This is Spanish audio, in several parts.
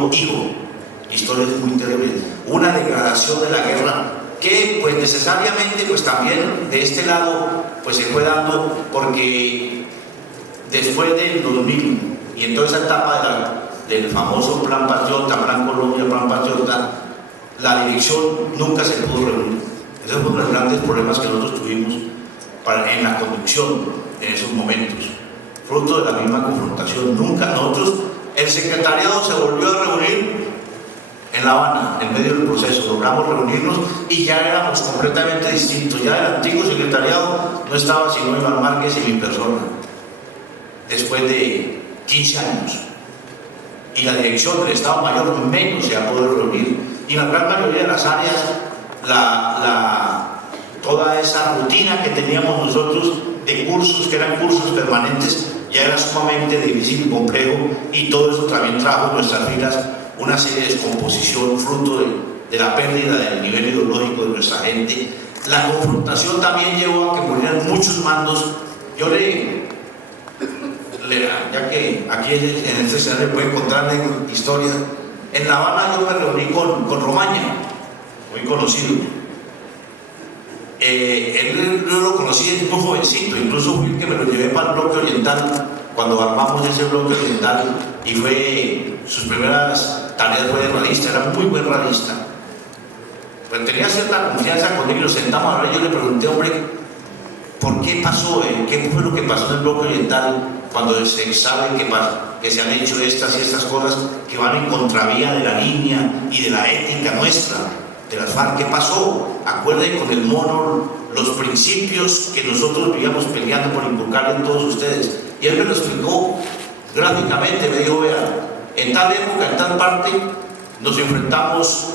propio hijo. Historias muy terribles. Una degradación de la guerra que pues necesariamente pues también de este lado pues se fue dando, porque después del 2000 y en toda esa etapa del famoso Plan Patriota, Plan Colombia, Plan Patriota, la dirección nunca se pudo reunir. Ese fue uno de los grandes problemas que nosotros tuvimos en la conducción en esos momentos, fruto de la misma confrontación. Nunca nosotros, el secretariado se volvió a reunir en La Habana, en medio del proceso, logramos reunirnos y ya éramos completamente distintos. Ya el antiguo secretariado no estaba sino Iván Márquez y mi persona, después de 15 años. Y la dirección del Estado Mayor menos se ha podido reunir. Y en la gran mayoría de las áreas, toda esa rutina que teníamos nosotros de cursos, que eran cursos permanentes, ya era sumamente difícil y complejo, y todo eso también trajo en nuestras filas una serie de descomposición fruto de la pérdida del nivel ideológico de nuestra gente. La confrontación también llevó a que murieran muchos mandos. Yo ya que aquí en este escenario puede encontrar historias, en La Habana yo me reuní con Romaña, muy conocido. Él yo lo conocí desde muy jovencito, incluso fui el que me lo llevé para el bloque oriental cuando armamos ese bloque oriental, y sus primeras tareas fue de realista, era muy buen realista. Pues tenía cierta confianza conmigo y nos sentamos a hablar. Yo le pregunté, hombre, ¿por qué pasó? ¿Qué fue lo que pasó en el bloque oriental cuando se sabe que se han hecho estas y estas cosas que van en contravía de la línea y de la ética nuestra, de las FARC? ¿Qué pasó? Acuerden con el mono los principios que nosotros vivíamos peleando por inculcar en todos ustedes. Y él me lo explicó gráficamente, me dijo, vea, en tal época, en tal parte, nos enfrentamos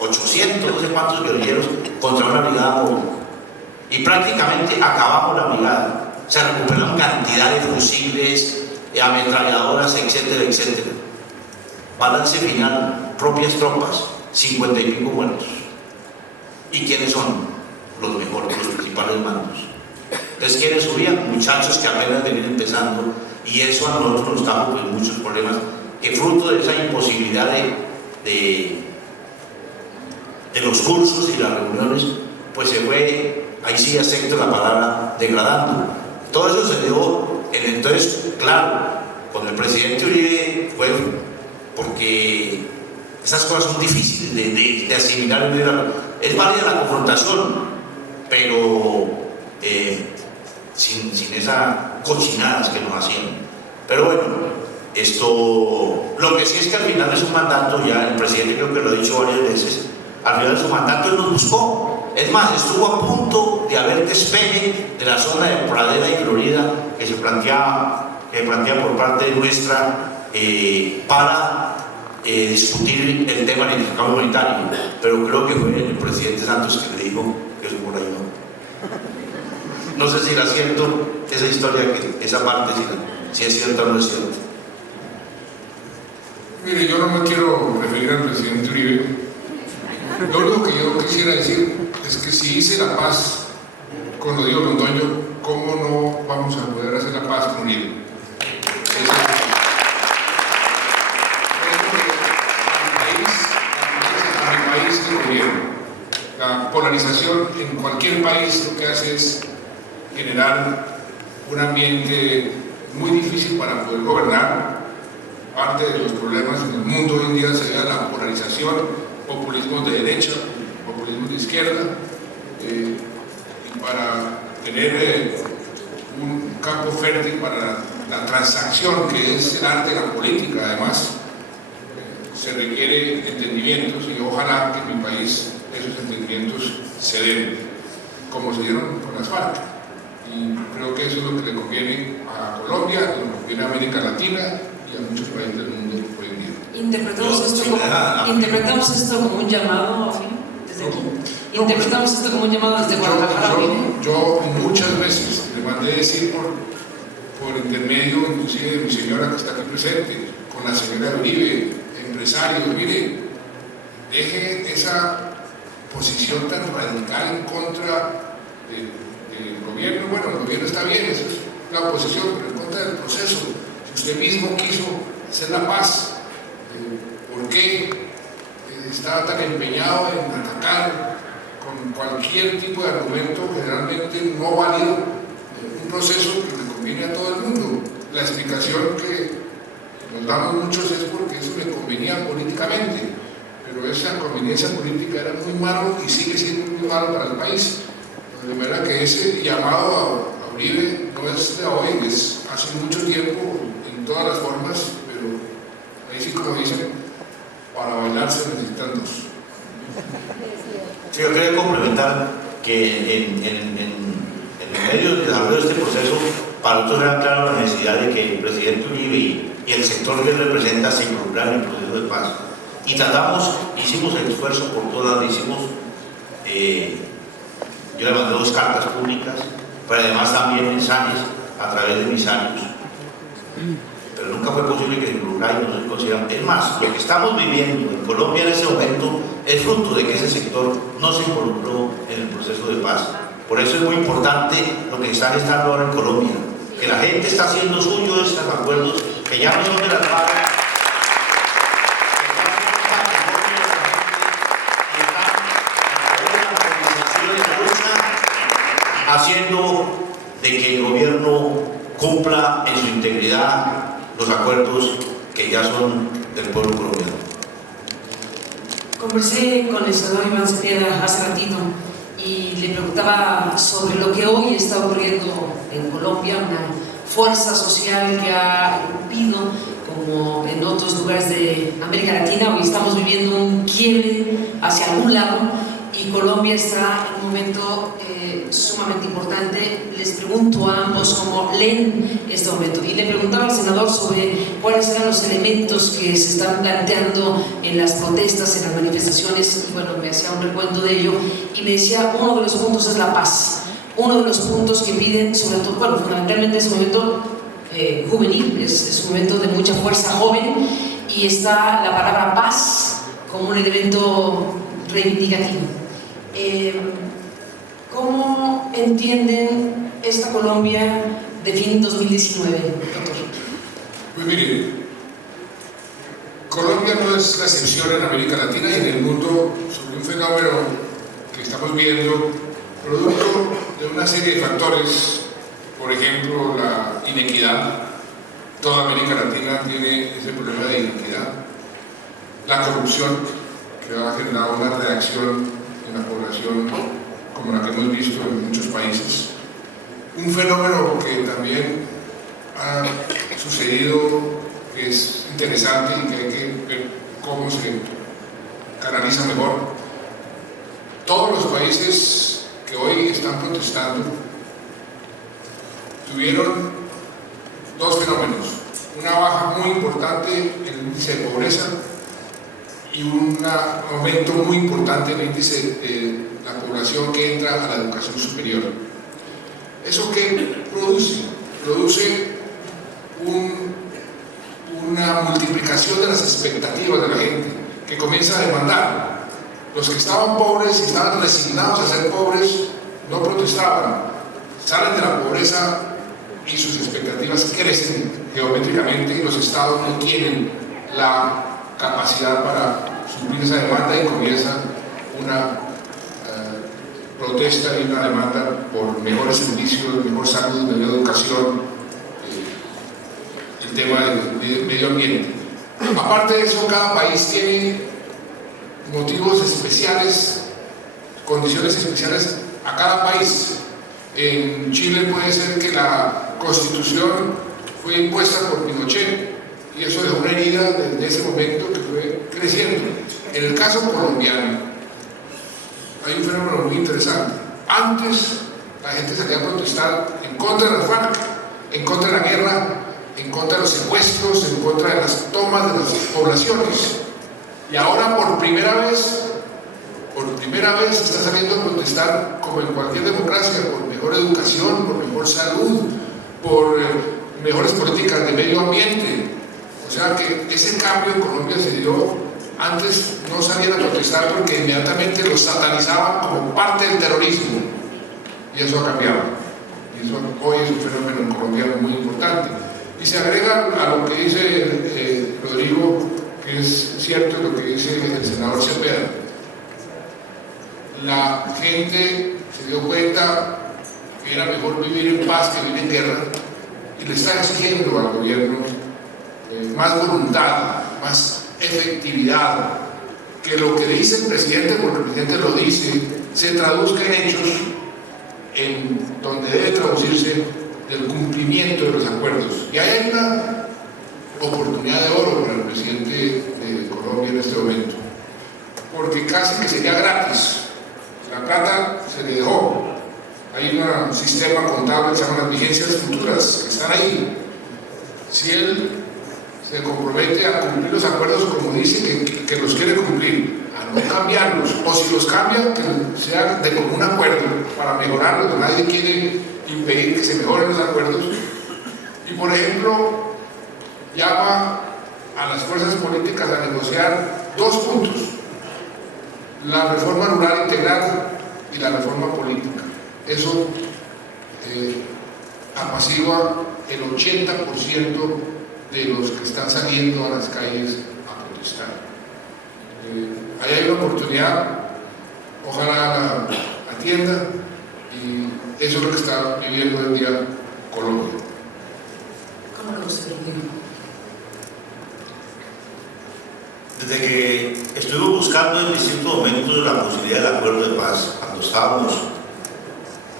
800, no sé cuántos guerrilleros contra una brigada móvil. Y prácticamente acabamos la brigada. Se recuperaron cantidad de fusiles, ametralladoras, etcétera, etcétera. Balance final, propias tropas, 50 y pico muertos. ¿Y quiénes son? Los mejores, los principales mandos. Entonces, ¿quiénes subían? Muchachos que apenas venían empezando, y eso a nosotros nos trajo pues muchos problemas, que fruto de esa imposibilidad de los cursos y las reuniones, pues se fue, ahí sí acepto la palabra, degradando. Todo eso se dio entonces, claro, con el presidente Uribe fue porque esas cosas son difíciles de asimilar. Es válida la confrontación, pero sin esas cochinadas que nos hacían. Pero bueno, lo que sí es que al final de su mandato, ya el presidente creo que lo ha dicho varias veces, al final de su mandato él nos buscó. Es más, estuvo a punto de haber despeje de la zona de Pradera y Florida que se plantea por parte nuestra para discutir el tema del intercambio humanitario, pero creo que fue el presidente Santos que le dijo que eso por ahí no. No sé si era cierto esa historia, esa parte, si es cierto o no es cierto. Mire, yo no me quiero referir al presidente Uribe. Lo único que yo quisiera decir es que si hice la paz con Rodrigo Londoño, ¿cómo no vamos a poder hacer la paz con Uribe? La polarización en cualquier país lo que hace es generar un ambiente muy difícil para poder gobernar. Parte de los problemas en el mundo hoy en día se ve la polarización, populismo de derecha, populismo de izquierda, y para tener un campo fértil para la transacción, que es el arte de la política, además, se requiere entendimientos, y ojalá que en mi país esos entendimientos se den, como se dieron con las FARC. Y creo que eso es lo que le conviene a Colombia, lo que le conviene a América Latina y a muchos países del mundo hoy en día. Interpretamos esto como un llamado, desde aquí. Interpretamos esto como un llamado desde Guadalajara. Yo muchas veces le mandé decir por intermedio, inclusive de mi señora que está aquí presente, con la señora Uribe, empresario, mire, deje esa posición tan radical en contra del gobierno. Bueno, el gobierno está bien, eso es la oposición, pero en contra del proceso. Si usted mismo quiso hacer la paz está tan empeñado en atacar con cualquier tipo de argumento generalmente no válido un proceso que le conviene a todo el mundo. La explicación que nos damos muchos es porque eso le convenía políticamente, pero esa conveniencia política era muy malo y sigue siendo muy malo para el país. De manera que ese llamado a Uribe no es de hoy, es hace mucho tiempo en todas las formas, pero ahí sí, como dicen, para bailar se necesitan dos. Sí, yo quería complementar que en medio del desarrollo de este proceso, para nosotros era clara la necesidad de que el presidente Uribe y el sector que él representa se involucraran en el proceso de paz. Y hicimos el esfuerzo por todas, yo le mandé 2 cartas públicas, pero además también mensajes a través de emisarios. Pero nunca fue posible que se involucrara y no se consideran. Es más, lo que estamos viviendo en Colombia en ese momento es fruto de que ese sector no se involucró en el proceso de paz. Por eso es muy importante lo que está gestando ahora en Colombia, que la gente está haciendo suyo estos acuerdos, que ya no son de las FARC, haciendo de que el gobierno cumpla en su integridad los acuerdos que ya son del pueblo colombiano. Conversé con el senador Iván Cepeda hace ratito y le preguntaba sobre lo que hoy está ocurriendo en Colombia, una fuerza social que ha irrumpido como en otros lugares de América Latina. Hoy estamos viviendo un quiebre hacia algún lado y Colombia está en un momento sumamente importante. Les pregunto a ambos cómo leen este momento y le preguntaba al senador sobre cuáles eran los elementos que se están planteando en las protestas, en las manifestaciones, y bueno, me hacía un recuento de ello y me decía, uno de los puntos es la paz, uno de los puntos que piden, sobre todo, bueno, fundamentalmente es un momento juvenil, es un momento de mucha fuerza joven y está la palabra paz como un elemento reivindicativo. ¿Cómo entienden esta Colombia de fin 2019, doctor? Pues mire, Colombia no es la excepción en América Latina y en el mundo sobre un fenómeno que estamos viendo, producto de una serie de factores, por ejemplo, la inequidad. Toda América Latina tiene ese problema de inequidad. La corrupción, que ha generado una reacción en la población como la que hemos visto en muchos países. Un fenómeno que también ha sucedido, que es interesante y que hay que ver cómo se canaliza mejor. Todos los países que hoy están protestando tuvieron 2 fenómenos: una baja muy importante en el índice de pobreza y un aumento muy importante en el índice de la población que entra a la educación superior. ¿Eso qué produce? Produce una multiplicación de las expectativas de la gente, que comienza a demandar. Los que estaban pobres y estaban resignados a ser pobres no protestaban, salen de la pobreza y sus expectativas crecen geométricamente y los estados no tienen la capacidad para suplir esa demanda y comienza una protesta y una demanda por mejores servicios, mejor salud, mejor educación, el tema del medio ambiente. Aparte de eso, cada país tiene motivos especiales, condiciones especiales a cada país. En Chile puede ser que la Constitución fue impuesta por Pinochet y eso dejó una herida desde ese momento que fue creciendo. En el caso colombiano hay un fenómeno muy interesante. Antes la gente salía a protestar en contra de las FARC, en contra de la guerra, en contra de los secuestros, en contra de las tomas de las poblaciones. Y ahora por primera vez se está saliendo a protestar, como en cualquier democracia, por mejor educación, por mejor salud, por mejores políticas de medio ambiente. O sea que ese cambio en Colombia se dio. Antes no salían a protestar porque inmediatamente los satanizaban como parte del terrorismo, y eso ha cambiado. Y eso hoy es un fenómeno en Colombia muy importante. Y se agrega a lo que dice Rodrigo, que es cierto lo que dice el senador Cepeda. La gente se dio cuenta que era mejor vivir en paz que vivir en guerra y le está exigiendo al gobierno más voluntad, más efectividad, que lo que dice el presidente, porque el presidente lo dice, se traduzca en hechos, en donde debe traducirse del cumplimiento de los acuerdos. Y ahí hay una oportunidad de oro para el presidente de Colombia en este momento, porque casi que sería gratis. La plata se le dejó. Hay un sistema contable que se llama las vigencias futuras, que están ahí. Si él se compromete a cumplir los acuerdos como dice que los quiere cumplir, a no cambiarlos, o si los cambia, que sea de común acuerdo para mejorarlos. Nadie quiere impedir que se mejoren los acuerdos. Y por ejemplo, llama a las fuerzas políticas a negociar 2 puntos: la reforma rural integral y la reforma política. Eso apacigua el 80% de los que están saliendo a las calles a protestar. Ahí hay una oportunidad, ojalá la atienda, y eso es lo que está viviendo hoy en día Colombia. ¿Cómo lo usted? Desde que estuvimos buscando en distintos momentos la posibilidad del acuerdo de paz, cuando estábamos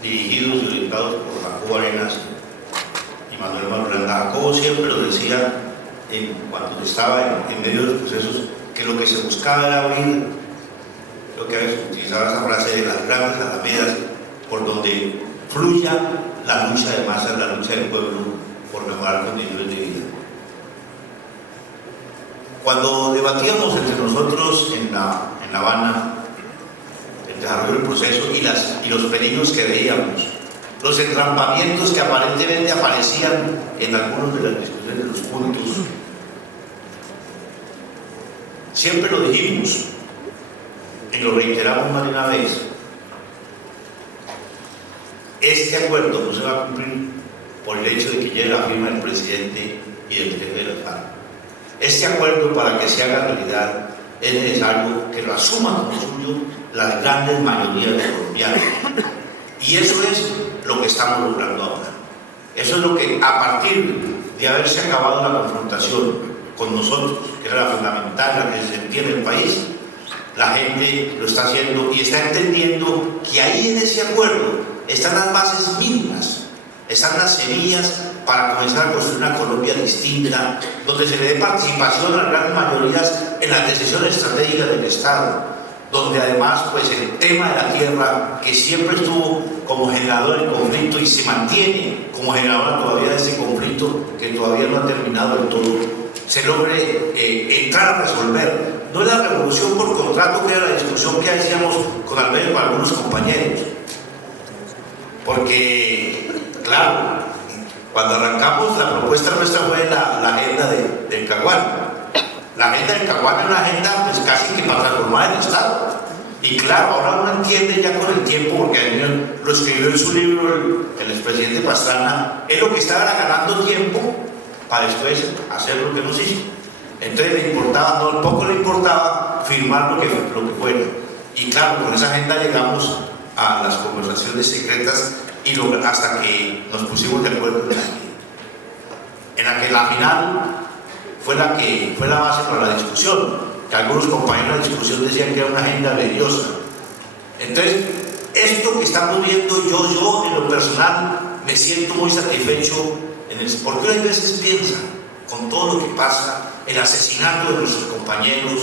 dirigidos y orientados por Jacobo Arenas y Manuel Marulanda, Jacobo siempre lo decía cuando estaba en medio de los procesos, que lo que se buscaba era abrir, creo que a veces utilizaba esa frase, de las grandes alamedas por donde fluya la lucha de masas, la lucha del pueblo por mejorar condiciones de vida. Cuando debatíamos entre nosotros en La Habana el desarrollo del proceso y los peligros que veíamos, los entrampamientos que aparentemente aparecían en algunos de las discusiones de los puntos, siempre lo dijimos y lo reiteramos más de una vez: este acuerdo no se va a cumplir por el hecho de que llegue la firma del presidente y del jefe de la FARC. Este acuerdo, para que se haga realidad, es necesario que lo asuman como suyo las grandes mayorías de colombianos. Y eso es lo que estamos logrando ahora. Eso es lo que, a partir de haberse acabado la confrontación con nosotros, que era la fundamental, la que se sentía en el país, la gente lo está haciendo y está entendiendo que ahí en ese acuerdo están las bases mínimas, están las semillas para comenzar a construir una Colombia distinta, donde se le dé participación a las grandes mayorías en las decisiones estratégicas del Estado, donde además pues el tema de la tierra, que siempre estuvo como generador del conflicto y se mantiene como generador todavía de ese conflicto que todavía no ha terminado del todo, se logre entrar a resolver. No es la revolución por contrato, que era la discusión que hacíamos con Alberto y con algunos compañeros, porque claro, cuando arrancamos la propuesta nuestra fue la agenda del Caguán. La agenda del Caguán es una agenda pues casi que para transformar el Estado. Y claro, ahora uno entiende ya con el tiempo, porque lo escribió en su libro el expresidente Pastrana, es lo que estaba ganando tiempo para después hacer lo que nos hizo. Entonces le importaba, no, poco le importaba firmar lo que fuera. Y claro, con esa agenda llegamos a las conversaciones secretas y hasta que nos pusimos de acuerdo en la que la final fue la base para la discusión, que algunos compañeros de la discusión decían que era una agenda religiosa. Entonces, esto que estamos viendo, yo en lo personal me siento muy satisfecho porque hay veces piensa, con todo lo que pasa, el asesinato de nuestros compañeros,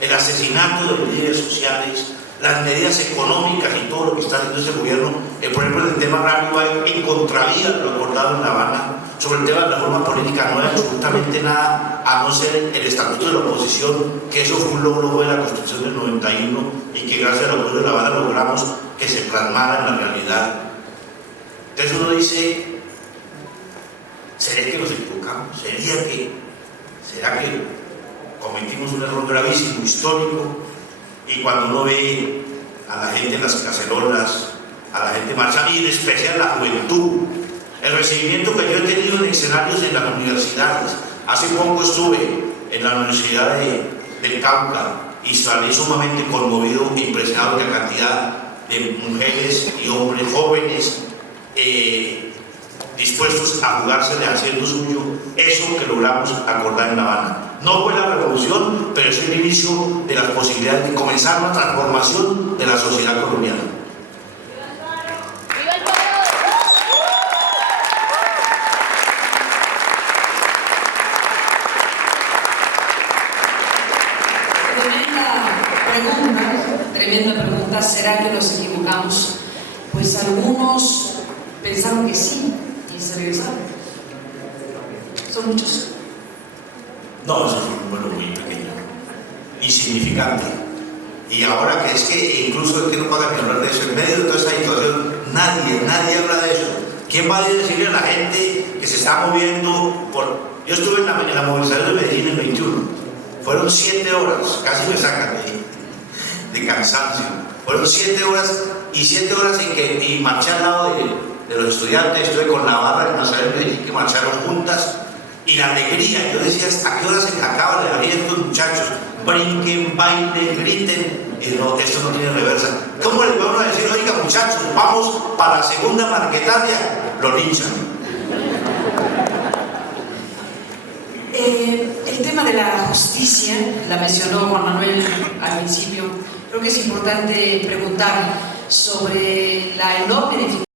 el asesinato de los líderes sociales, las medidas económicas y todo lo que está haciendo ese gobierno, por ejemplo, en el tema agrario va en contravía de lo acordado en La Habana. Sobre el tema de la reforma política no hay absolutamente nada, a no ser el estatuto de la oposición, que eso fue un logro de la Constitución del 91 y que gracias al apoyo de La Habana logramos que se plasmara en la realidad. Entonces uno dice, ¿será que nos equivocamos? ¿Será que cometimos un error gravísimo, histórico? Y cuando uno ve a la gente en las cacerolas, a la gente marchando, y en especial la juventud, el recibimiento que yo he tenido en escenarios en las universidades. Hace poco estuve en la Universidad del Cauca y salí sumamente conmovido e impresionado de la cantidad de mujeres y hombres jóvenes dispuestos a jugársele haciendo suyo eso que logramos acordar en La Habana. No fue la revolución, pero es el inicio de las posibilidades de comenzar una transformación de la sociedad colombiana. Tremenda pregunta, ¿será que nos equivocamos? Pues algunos pensaron que sí y se regresaron. Son muchos. No, eso es un número muy pequeño, insignificante. Y ahora que es que incluso es que no pagan ni hablar de eso, en medio de toda esta situación, nadie habla de eso. ¿Quién va a decirle a la gente que se está moviendo por...? Yo estuve en la movilización de Medellín el 21, fueron 7 horas, casi me sacan de cansancio. Fueron 7 horas y 7 horas y marché al lado de los estudiantes. Estuve con Navarra, que nos habían dicho que marcharon juntas, y la alegría. Yo decía, ¿hasta qué hora se acaba la alegría de estos muchachos? Brinquen, bailen, griten. Y no, esto no tiene reversa. ¿Cómo les vamos a decir, oiga muchachos, vamos para la segunda Marquetalia? Lo linchan. El tema de la justicia, la mencionó Juan Manuel al principio. Creo que es importante preguntar sobre la enorme dificultad